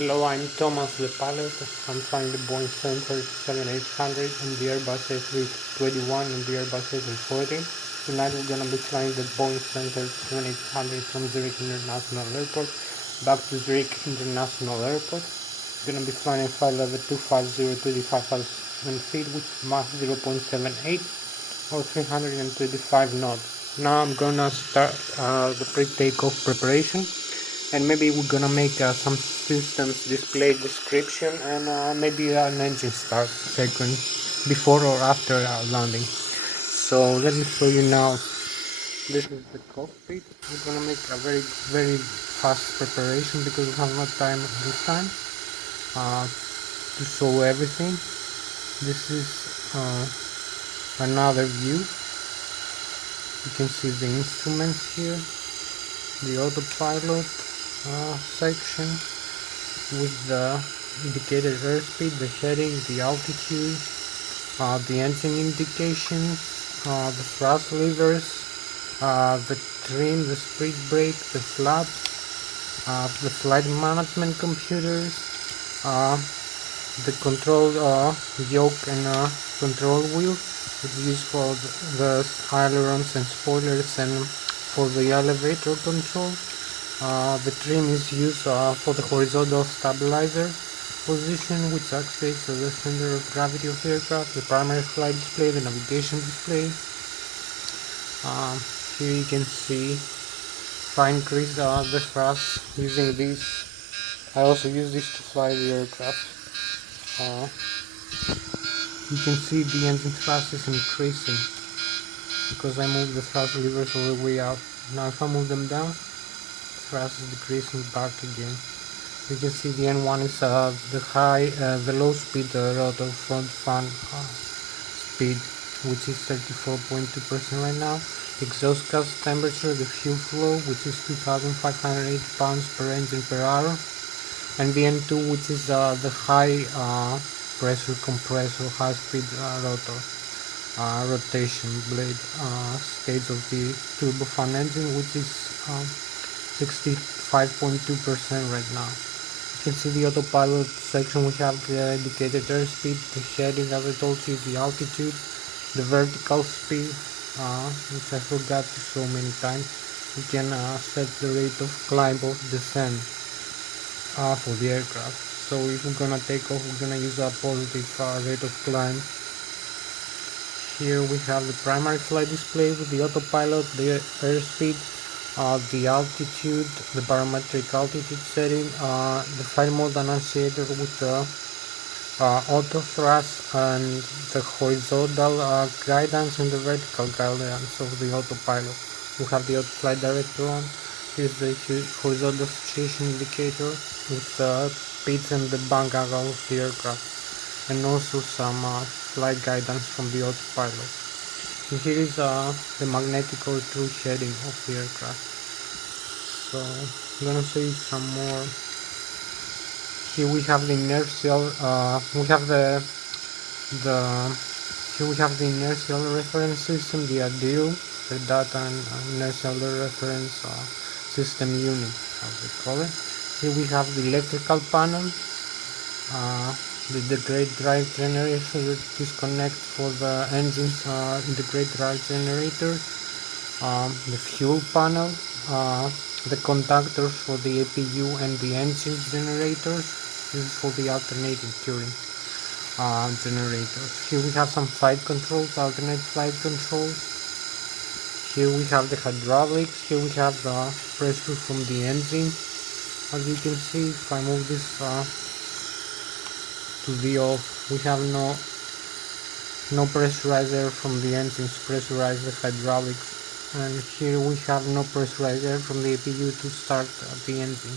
Hello, I'm Thomas, the pilot. I'm flying the Boeing 737-800 and the Airbus A321 and the Airbus A340. Tonight we're gonna be flying the Boeing 737-800 from Zurich International Airport back to Zurich International Airport. We're gonna be flying at flight level 250 to 35,000 feet with Mach 0.78 or 335 knots. Now I'm gonna start the pre-takeoff preparation, and maybe we're gonna make some systems display description and maybe an engine start second before or after landing. So let me show you now. This is the cockpit. We're gonna make a very fast preparation because we have no time this time to show everything. This is another view. You can see the instruments here, the autopilot section with the indicated airspeed, the heading, the altitude, the engine indications, the thrust levers, the trim, the speed brake, the flaps, the flight management computers, the control yoke and control wheel, which is used for the ailerons and spoilers and for the elevator control. The trim is used for the horizontal stabilizer position, which acts as the center of gravity of the aircraft, the primary flight display, the navigation display. Here you can see if I increase the thrust using this. I also use this to fly the aircraft. You can see the engine thrust is increasing because I move the thrust levers all the way out. Now if I move them down, thrust is decreasing back again. You can see the N1 is the low speed rotor front fan speed, which is 34.2% right now. Exhaust gas temperature, the fuel flow, which is 2,580 pounds per engine per hour, and the N2, which is the high pressure compressor, high speed rotor rotation blade stage of the turbofan engine, which is 65.2% right now. You can see the autopilot section. We have the indicated airspeed, the heading, as I told you, the altitude, the vertical speed, which I forgot to show many times. We can set the rate of climb of descent for the aircraft. So if we're gonna take off, we're gonna use a positive rate of climb. Here we have the primary flight display with the autopilot, the airspeed, the altitude, the barometric altitude setting, the flight mode annunciator with the auto thrust and the horizontal guidance and the vertical guidance of the autopilot. We have the auto flight director on. Here's the horizontal situation indicator with the speeds and the bank angle of the aircraft, and also some flight guidance from the autopilot. And here is the magnetic or true heading of the aircraft. So I'm gonna show you some more. Here we have the inertial. Here we have the inertial reference system, the ADIRU, the data and inertial reference system unit, as they call it. Here we have the electrical panel, the great drive generator disconnect for the engines, integrate drive generator, the fuel panel, the contactors for the APU and the engine generators. This is for the alternating current generators. Here we have some flight controls, alternate flight controls. Here we have the hydraulics. Here we have the pressure from the engine. As you can see, if I move this to the off, we have no pressurized air from the engines, pressurize the hydraulics. And here we have no pressurized air from the APU to start the engine,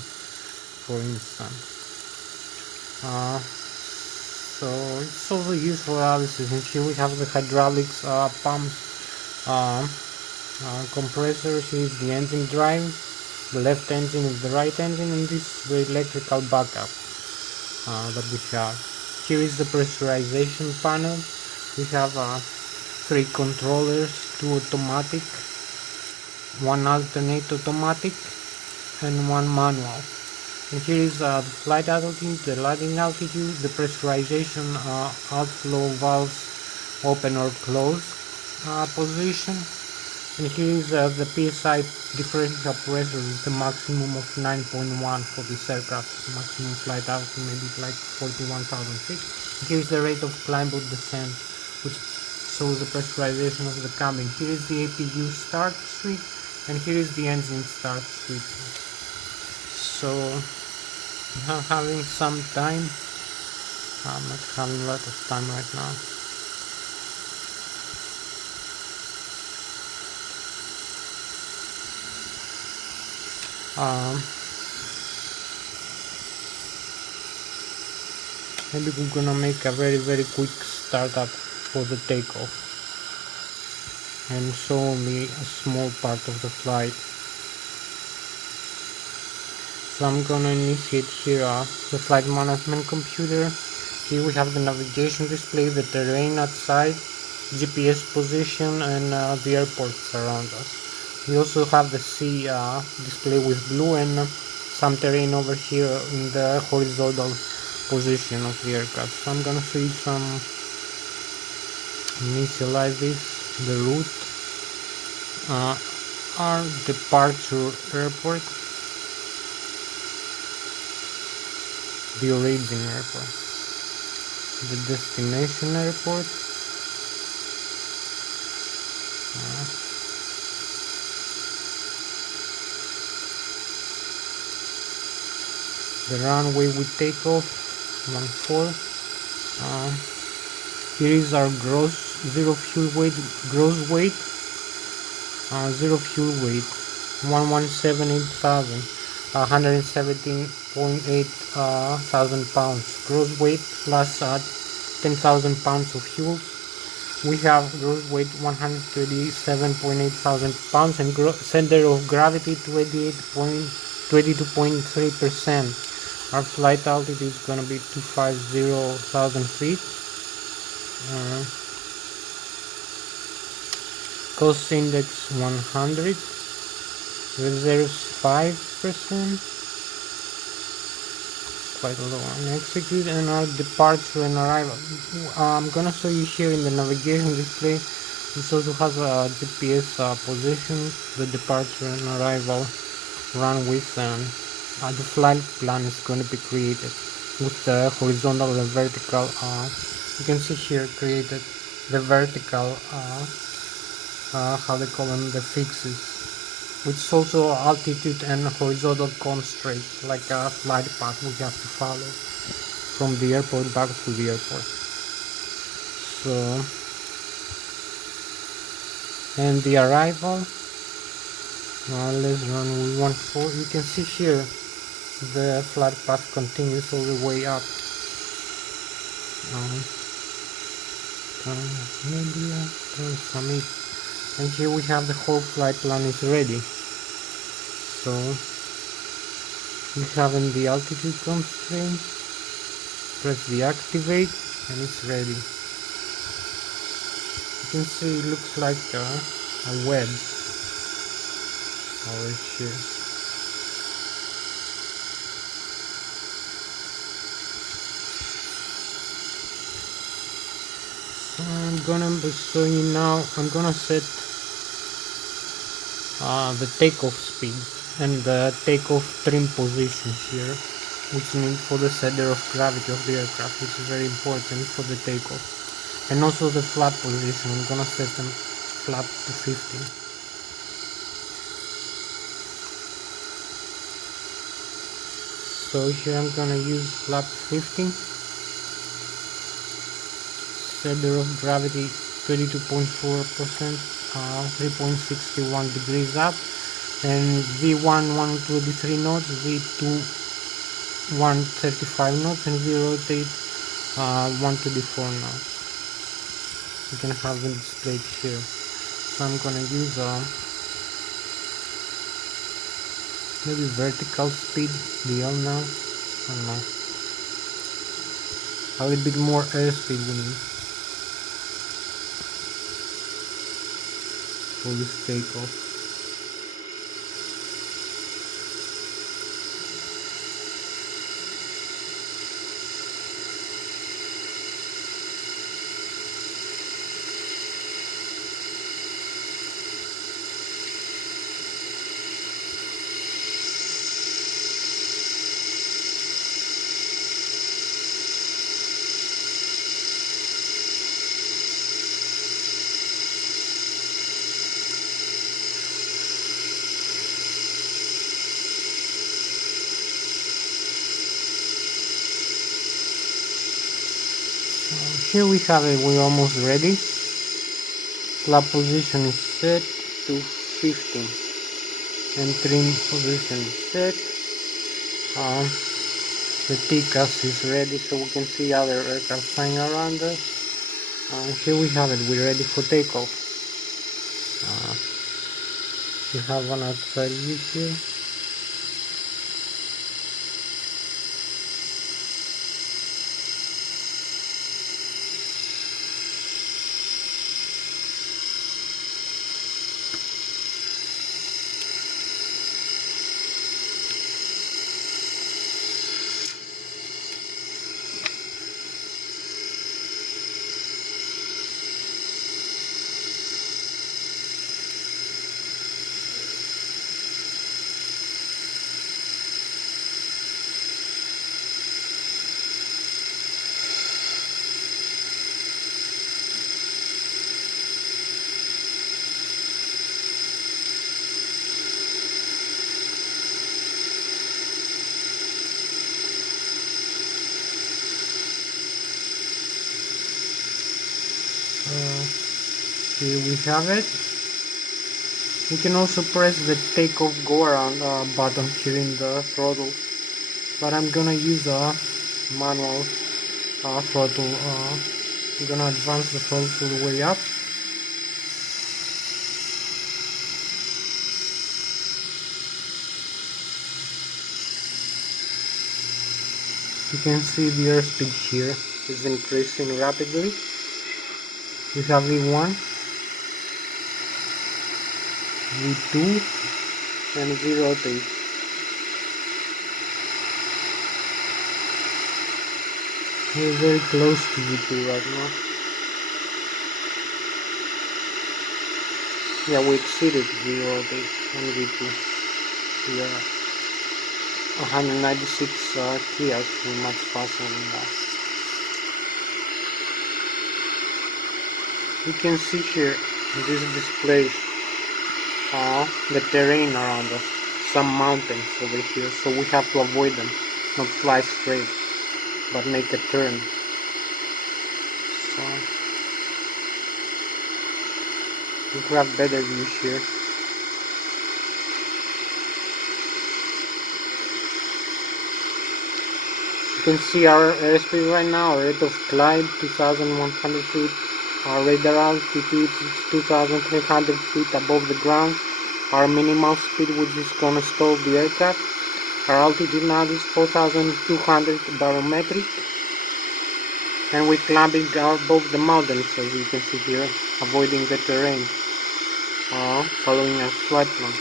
for instance. So it's also used for other systems. Here we have the hydraulics pumps, compressors. Here is the engine drive, the left engine is the right engine, and this is the electrical backup that we have. Here is the pressurization panel. We have 3 controllers, 2 automatic, 1 alternate automatic, and 1 manual. And here is the flight altitude, the landing altitude, the pressurization, outflow valves open or close position. And here is the PSI differential pressure with the maximum of 9.1 for this aircraft. Maximum flight altitude maybe like 41,000 feet. And here is the rate of climb or descent, which shows the pressurization of the cabin. Here is the APU start switch, and here is the engine start switch. So I'm having some time. I'm not having a lot of time right now. Maybe we're gonna make a very quick startup for the takeoff and show only a small part of the flight. So I'm gonna initiate here the flight management computer. Here we have the navigation display, the terrain outside, GPS position, and the airports around us. We also have the sea display with blue and some terrain over here in the horizontal position of the aircraft. So I'm gonna show you some, initialize this, the route, our departure airport, the origin airport, the destination airport, the runway we take off, 14. Here is our gross zero fuel weight, gross weight, zero fuel weight, 117,800, 117.8 thousand pounds. Gross weight plus 10,000 pounds of fuel. We have gross weight 137.8 thousand pounds and center of gravity 22.3%. Our flight altitude is going to be 250,000 feet. Cost index 100. Reserves 5%. Quite low. And execute, and our departure and arrival. I'm gonna show you here in the navigation display. This also has a GPS position, the departure and arrival runways, and the flight plan is going to be created with the horizontal and vertical. You can see here created the vertical. How they call them, the fixes, which is also altitude and horizontal constraint, like a flight path we have to follow from the airport back to the airport. So, and the arrival, let's run with 14. You can see here the flight path continues all the way up. And here we have the whole flight plan is ready. So we have in the altitude constraint, press the activate, and it's ready. You can see it looks like a web over here. So I'm gonna be showing you now. I'm gonna set the takeoff speed and the takeoff trim position here, which means for the center of gravity of the aircraft, which is very important for the takeoff, and also the flap position. I'm gonna set them flap to 50. So here I'm gonna use flap 50. Center of gravity 22.4%, 3.61 degrees up, and V1 123 knots, V2 135 knots, and V rotate 124 knots. You can have them displayed here. So I'm gonna use maybe vertical speed DL now. I don't know. A little bit more airspeed we need for this takeoff. here we have it, we're almost ready. Flap position is set to 15. Entering position is set. The TCAS is ready so we can see other aircraft flying around us. Here we have it, we're ready for takeoff. We have one outside view here. Here we have it. You can also press the takeoff go around button here in the throttle, but I'm gonna use a manual throttle. I'm gonna advance the throttle all the way up. You can see the airspeed here is increasing rapidly. We have V1, V2, and V-rotate. We're very close to V2 right now. Yeah, we exceeded V-rotate and V2. We are 196 kias, we're much faster than that. You can see here this displays the terrain around us, some mountains over here, so we have to avoid them, not fly straight, but make a turn. So we could have better view here. You can see our airspeed right now, rate of climb 2,100 feet, our radar altitude is 2,300 feet above the ground, our minimal speed which is gonna stall the aircraft, our altitude now is 4,200 barometric, and we're climbing above the mountains as you can see here, avoiding the terrain, following our flight plan.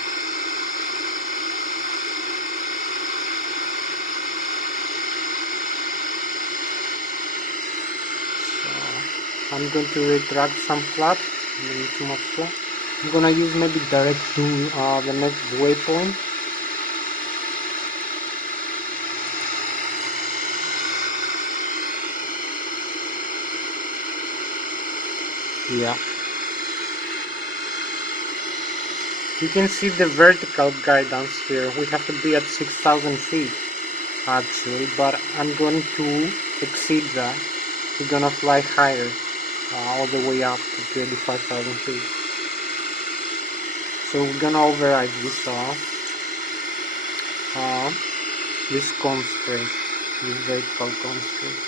I'm going to retract some flaps, maybe too much flap. I'm gonna use maybe direct to the next waypoint. Yeah. You can see the vertical guidance here. We have to be at 6,000 feet actually, but I'm going to exceed that. We're gonna fly higher, all the way up to 25,000 feet. So we're gonna override this constraint, this vertical constraint.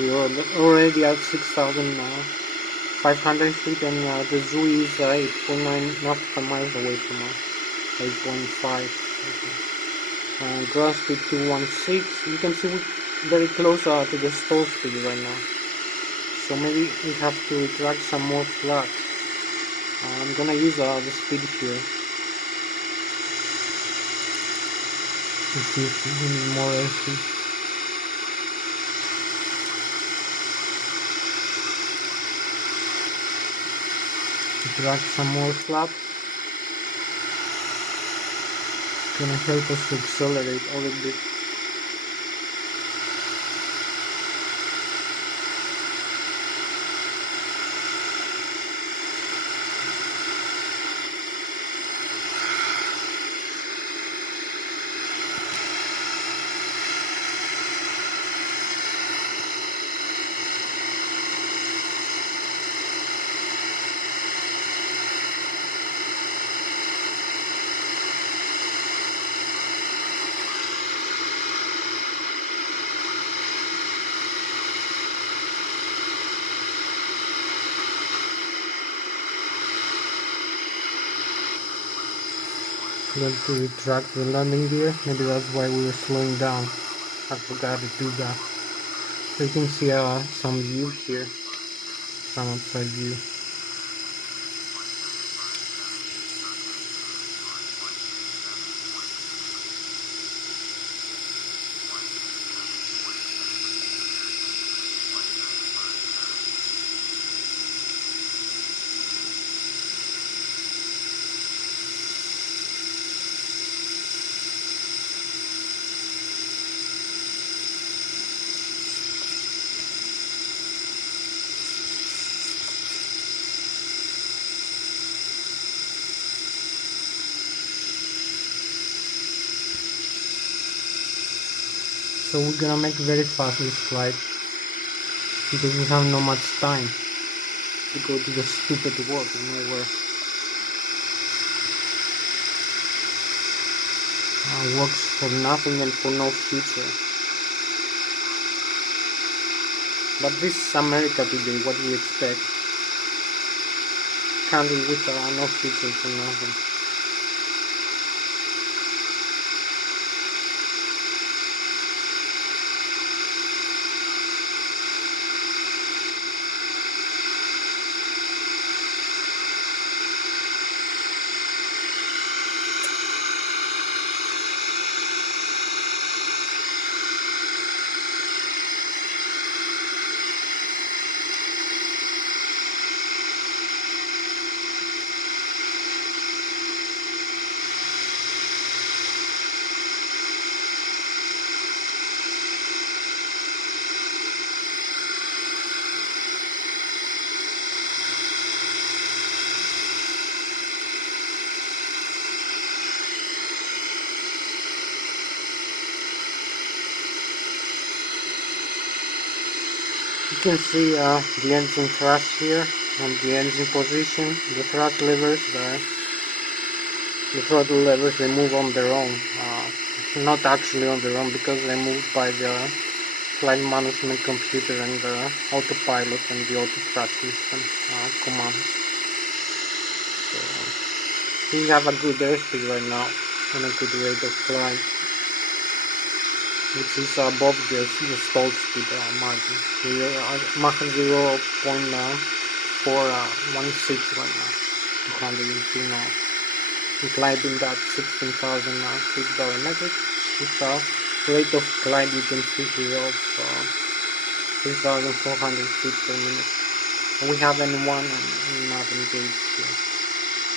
We're already at 6,500 feet, and the zoo is 8.9 nautical miles away from us, 8.5. Ground speed 216. You can see we're very close to the stall speed right now. So maybe we have to retract some more flaps. I'm gonna use the speed here. To see if we need more airspeed. Retract some more flaps. It's gonna help us to accelerate a little bit. going to retract the landing gear. Maybe that's why we were slowing down. I forgot to do that. So you can see some view here, some outside view. So we're gonna make very fast this flight because we have not much time to go to the stupid work nowhere. Works for nothing and for no future. But this is America today, what do you expect? Country with no future for nothing. You can see the engine thrust here and the engine position. The thrust levers, the throttle levers, they move on their own. Not actually on their own because they're moved by the flight management computer and the autopilot and the auto thrust system commands. So we have a good airspeed right now and a good rate of climb, which is above the stall speed margin. We are at Mach 0.416 right now, 202 knots. We climbing that 16,000 feet barometric with a rate of climb you can see here of 3,400 feet per minute. And we have N1 and not engaged here.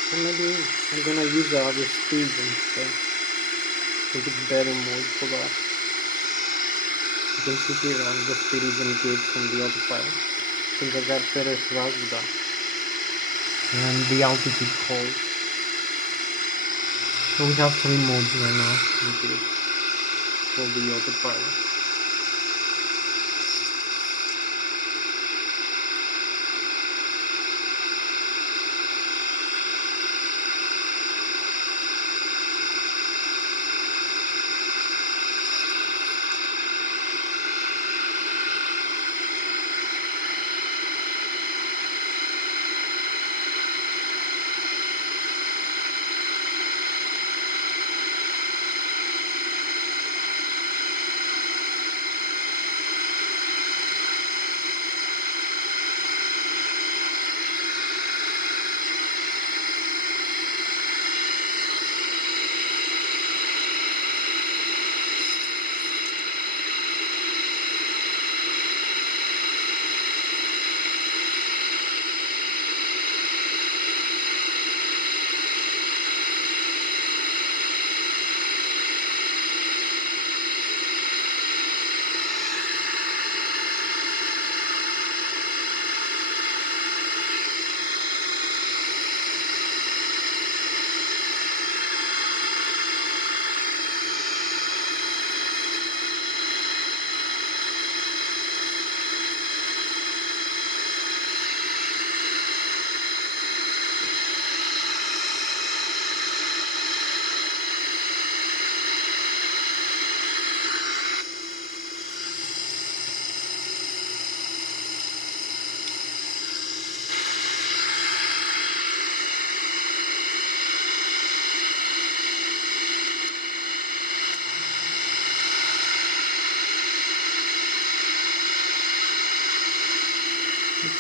So maybe I'm gonna use the speed instead. I think it's better mode for that. You can see here the speed is engaged from the autopilot. I think I got better thrust with that. And the altitude hold. So we have 3 modes right now for the autopilot.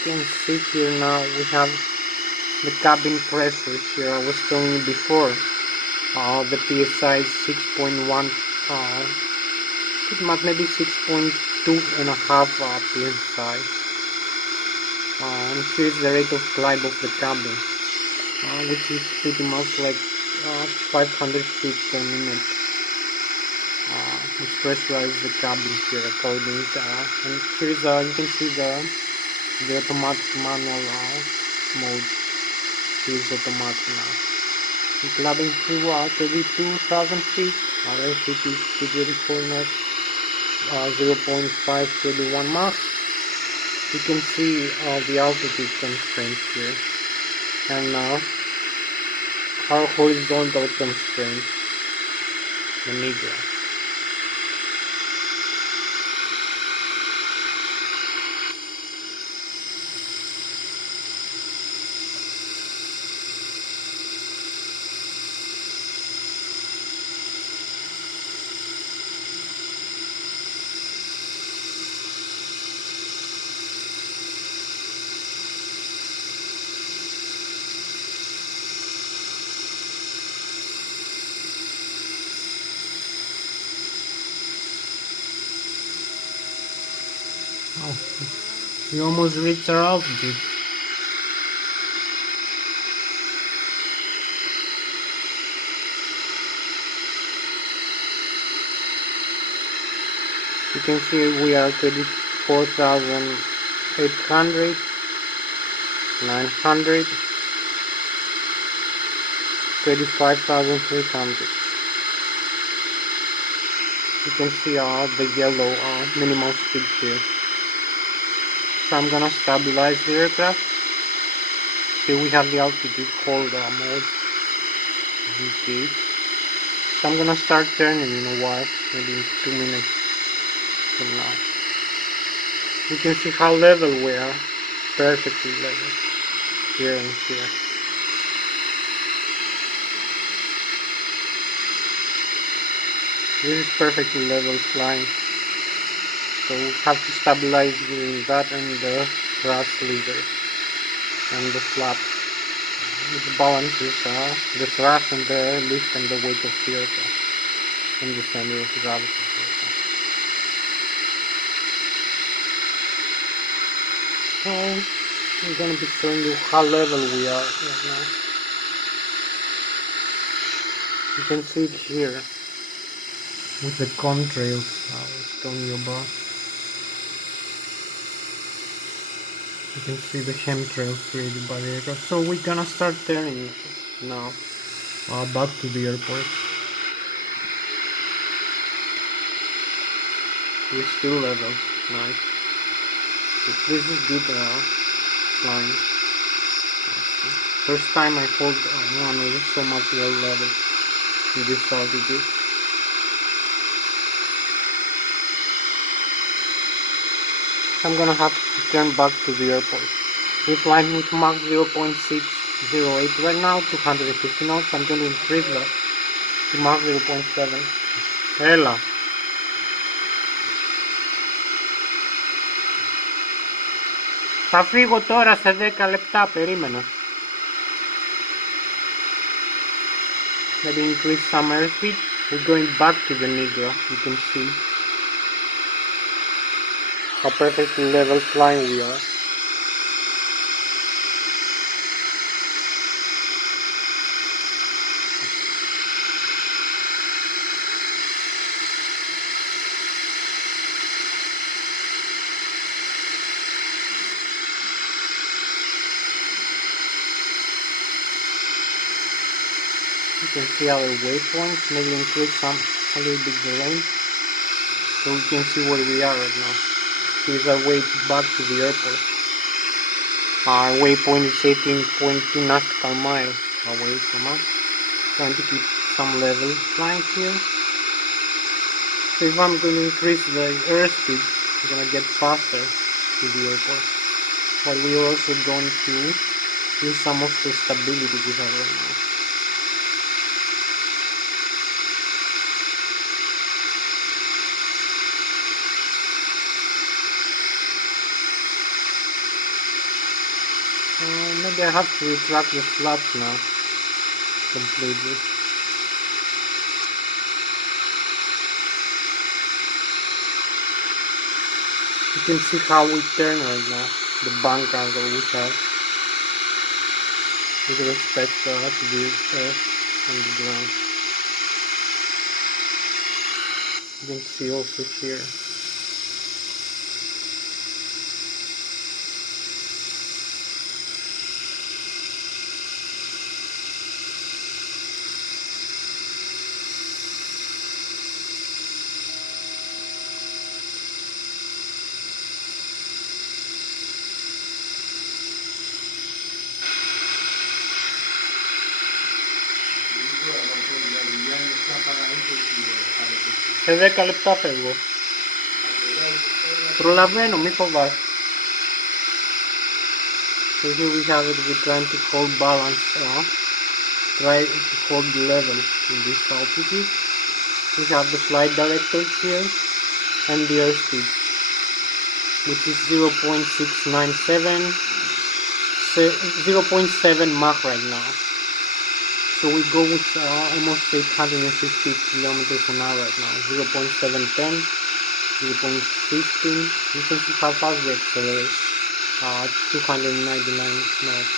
can see here now we have the cabin pressure here. I was telling you before, the PSI is 6.1, pretty much maybe 6.2 and a half PSI. And here's the rate of climb of the cabin, which is pretty much like 500 feet per minute. It's pressurized the cabin here according to, and here's you can see the automatic manual mode. Here's automatic now. I'm climbing to 32,000 feet. Our airspeed is 234 knots, 0.521 Mach. You can see the altitude constraints here, and now our horizontal constraint, the Nigra. Oh, we almost reached our altitude. You can see we are 34,800, 900, 35,300. You can see the yellow minimal speed here. So I'm gonna stabilize the aircraft. Here we have the altitude hold mode. Okay. So I'm gonna start turning in a while, maybe in 2 minutes from now. You can see how level we are. Perfectly level. Here and here. This is perfectly level flying. So we have to stabilize doing that and the thrust lever and the flaps. It balances the thrust and the lift and the weight of the aircraft and the center of gravity. So I'm gonna be showing you how level we are right now. You can see it here with the contrails I was telling you about. You can see the chemtrails created by the aircraft. So we're gonna start turning now back to the airport. We're still level, nice. This is good flying. First time I hold one with so much low level in this altitude. I'm gonna have to turn back to the airport. We're flying with Mach 0.608 right now, 250 knots. I'm going to increase that to Mach 0.7. Έλα. Θα φύγω τώρα σε 10 λεπτά, περίμενα. Maybe increase some airspeed. We're going back to the Nigra. You can see how perfectly level flying we are. You can see our waypoints, maybe increase some a little bit the range, so we can see where we are right now. Here's our way back to the airport. Our waypoint is 18.2 nautical miles away from us. Trying to keep some level flying here. So if I'm going to increase the airspeed, I'm going to get faster to the airport. But we're also going to use some of the stability we have right now. Maybe I have to retract the flaps now completely. You can see how we turn right now, the bank angle we have with respect to the earth and the ground. You can see also here. Σε 10 λεπτά φεύγω. Προλαβαίνω, μη φοβάσαι. So here we have it, we're trying to hold balance, try to hold the level in this altitude. We have the flight director here and the airspeed, which is 0.697, 0.7 Mach right now. So we go with almost 850 kilometers an hour right now, 0.710, 0.15, you can see how fast we accelerate, 299 knots.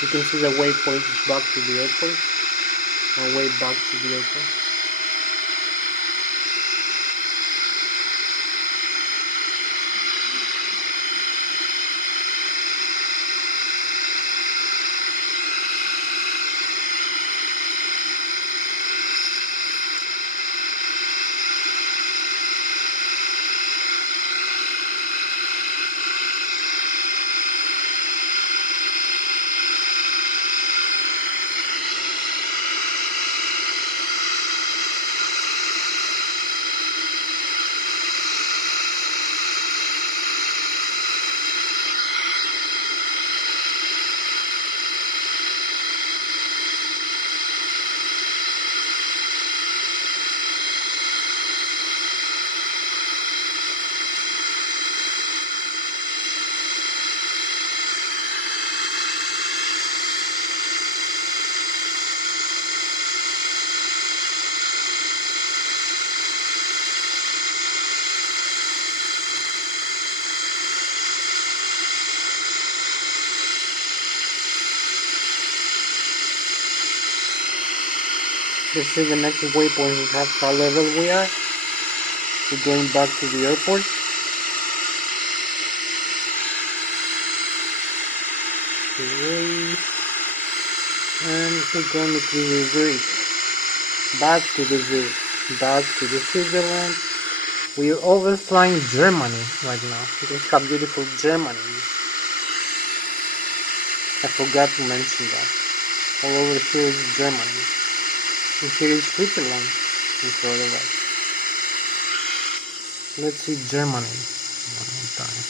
You can see the waypoint is back to the airport, or way back to the airport. This is the next waypoint. We have how level we are. We're going back to the airport. And we're going to the Zurich. Back to the Zurich. Back to the Switzerland. We are overflying Germany right now. Look at how beautiful Germany is. I forgot to mention that. All over here is Germany. And here is Switzerland in front of us. Let's see Germany one more time.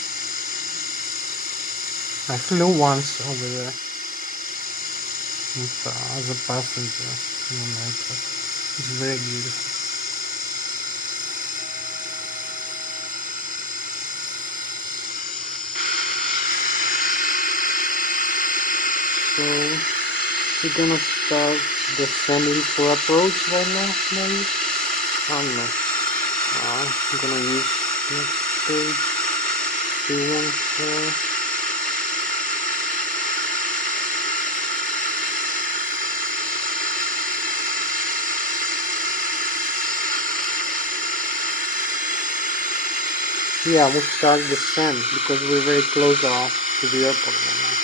I flew once over there with, as a passenger in an airport. It's very beautiful. So we're gonna start descending for approach right now, maybe? I don't know. I'm gonna use next page 214. Yeah, we'll start descent because we're very close to the airport right now.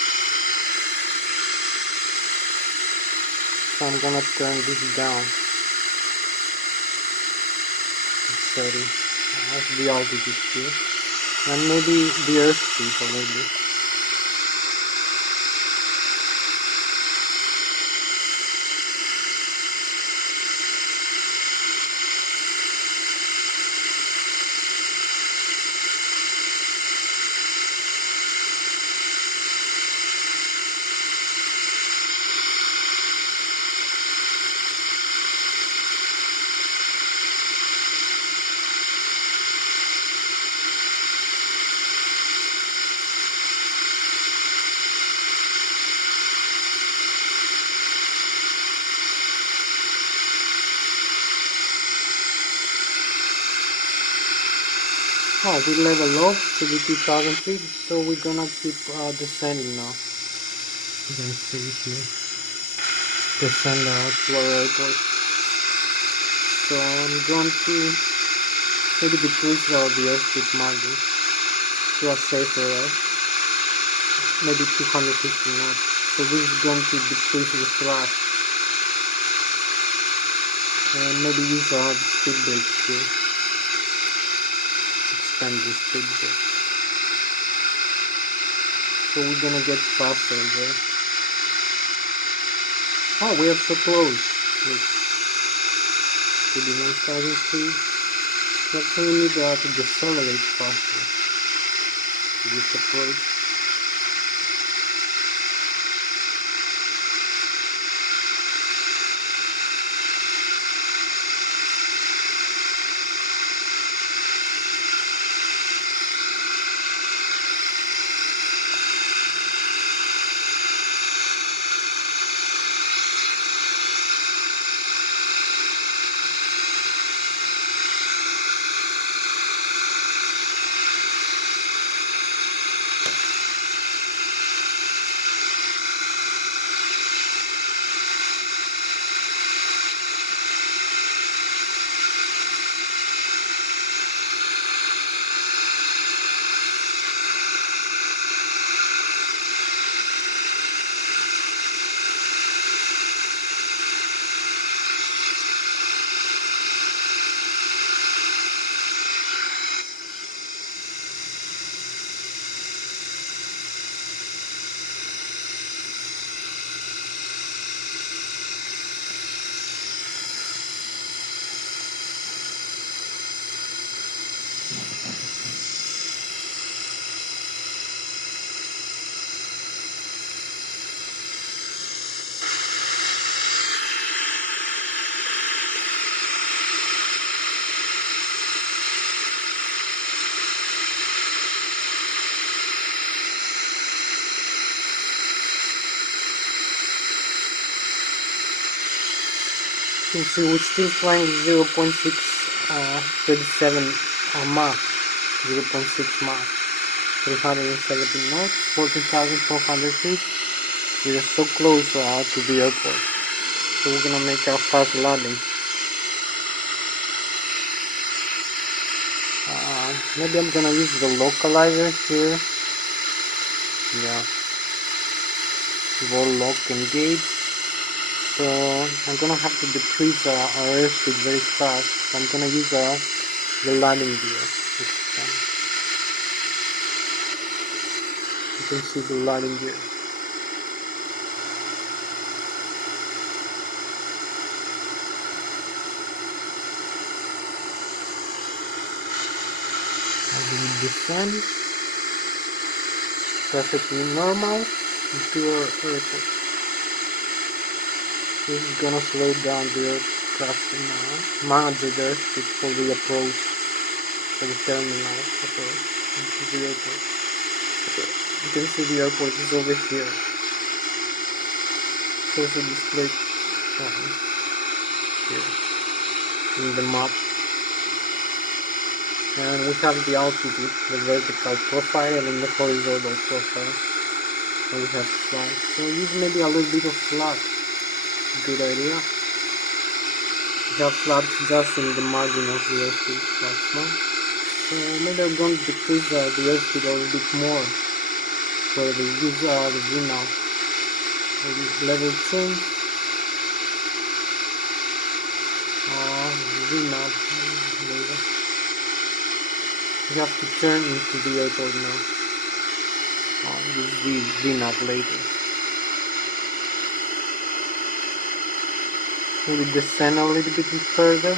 So I'm gonna turn this down. It's 30. That's the altitude here. And maybe the airspeed a little bit. Oh, we level up to the 2000 feet, so we're gonna keep descending now. You can see here, descend to our airport. So I'm going to maybe decrease the airspeed margin to a safer rate, maybe 250 knots. So this is going to decrease the thrust, and maybe use the speed brake here, extend the speed brake. So we're gonna get faster there. Oh, we are so close. Look, to the 1000 feet. We actually need to decelerate faster to this approach. You can see we're still flying 0.637 Mach, 0.6 Mach, 370 knots, 14,400 feet. We are so close to the airport, so we're gonna make our fast landing. Maybe I'm gonna use the localizer here. Yeah, roll lock engage. So I'm gonna have to decrease our airspeed very fast. So I'm gonna use the landing gear this time. You can see the landing gear. As we descend, perfectly normal into our airport. This is gonna slow down the aircraft now. Manage the airspeed before we approach the terminal approach into the airport. You can see the airport is over here. It's also displayed here in the map. And we have the altitude, the vertical profile, and the horizontal profile. And we have to fly. So use maybe a little bit of flaps. Good idea. We have flaps just in the margin of the airspeed maximum. So maybe I'm going to decrease the airspeed a little bit more. So they use the V now. Maybe level change. V now. Later. We have to turn into the airport now. Use the VNAV later. Maybe descend a little bit further.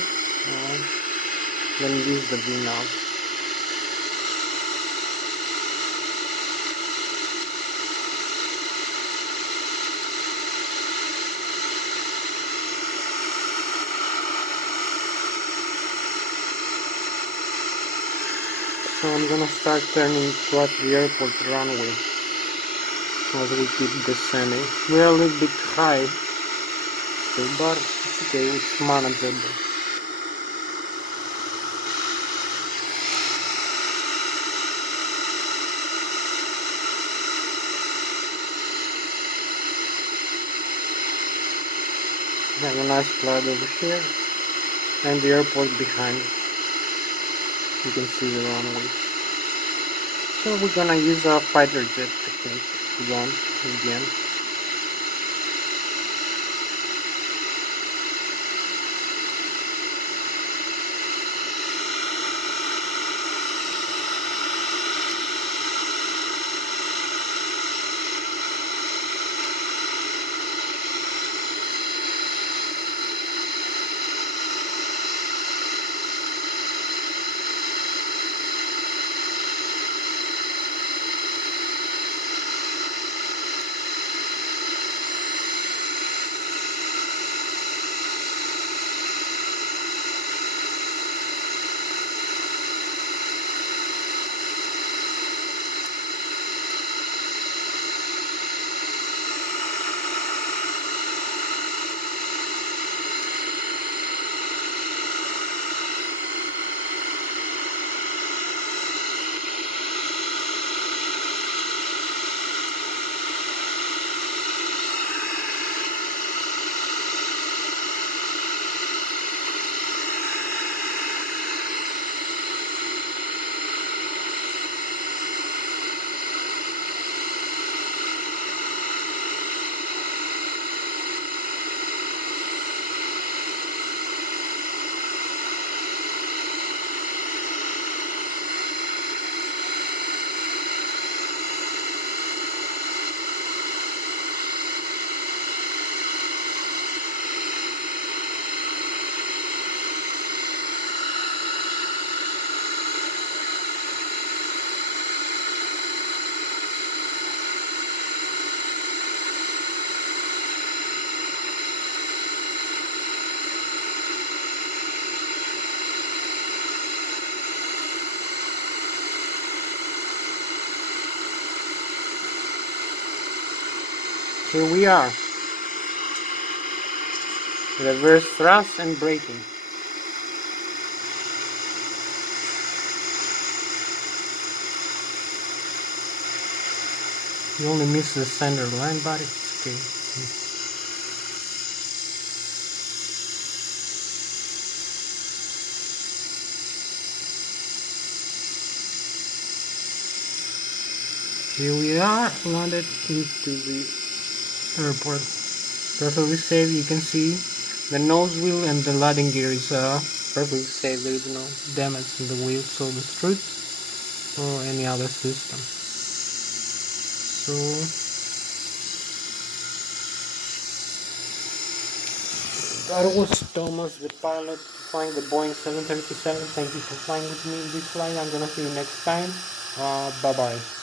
Then use the VNAV. So I'm gonna start turning towards the airport runway as we keep descending. We're a little bit high still, but it's okay, it's manageable. Have a nice cloud over here, and the airport behind. You can see the runway. So we're gonna use a fighter jet technique again. Here we are. Reverse thrust and braking. You only miss the center line, but it's okay. Here we are, landed into the airport. Perfectly safe. You can see the nose wheel and the landing gear is perfectly safe. There is no damage in the wheels or the struts or any other system. So that was Thomas, the pilot, flying the Boeing 737. Thank you for flying with me in this flight. I'm gonna see you next time. Bye bye.